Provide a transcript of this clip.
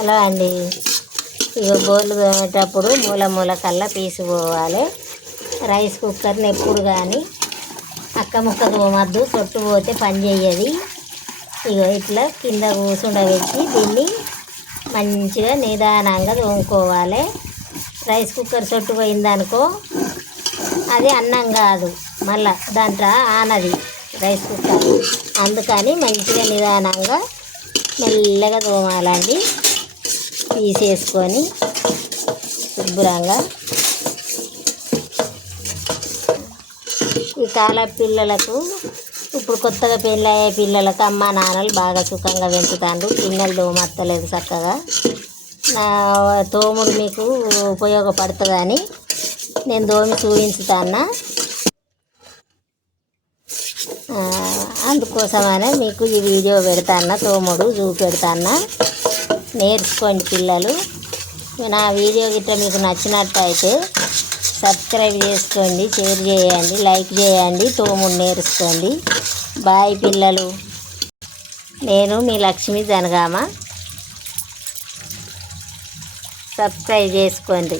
అలా అండి. ఇక బోర్లు తోమేటప్పుడు మూల మూల కల్లా పీసుకోవాలి. రైస్ కుక్కర్ని ఎప్పుడు కానీ అక్క ముక్క తోమద్దు, సొట్టు పోతే పని చేయది. ఇక ఇట్లా కింద కూర్చుండబెట్టి దీన్ని మంచిగా నిదానంగా తోముకోవాలి. రైస్ కుక్కర్ సొట్టు పోయిందనుకో అది అన్నం కాదు, మళ్ళా దాంట్లో ఆనది రైస్ కుక్కర్. అందుకని మంచిగా నిదానంగా మెల్లగా తోమాలండి. తీసేసుకొని శుభ్రంగా. ఈ కాల పిల్లలకు, ఇప్పుడు కొత్తగా పెళ్ళయ్యే పిల్లలకు అమ్మ నాన్నలు బాగా సుఖంగా పెంచుతాండ్రు. పిల్లలు తోమత్తలేదు చక్కగా. నా తోముడు మీకు ఉపయోగపడుతుందని నేను తోమి చూపించుతాను. అందుకోసమనే మీకు ఈ వీడియో పెడతాను, తోముడు చూపెడతాను. నేర్చుకోండి పిల్లలు. నా వీడియో గిట్ట మీకు నచ్చినట్టయితే సబ్స్క్రైబ్ చేసుకోండి, షేర్ చేయండి, లైక్ చేయండి, తోముడు నేర్చుకోండి. బాయ్ పిల్లలు. నేను మీ లక్ష్మీ జనగామ. సబ్స్క్రైబ్ చేసుకోండి.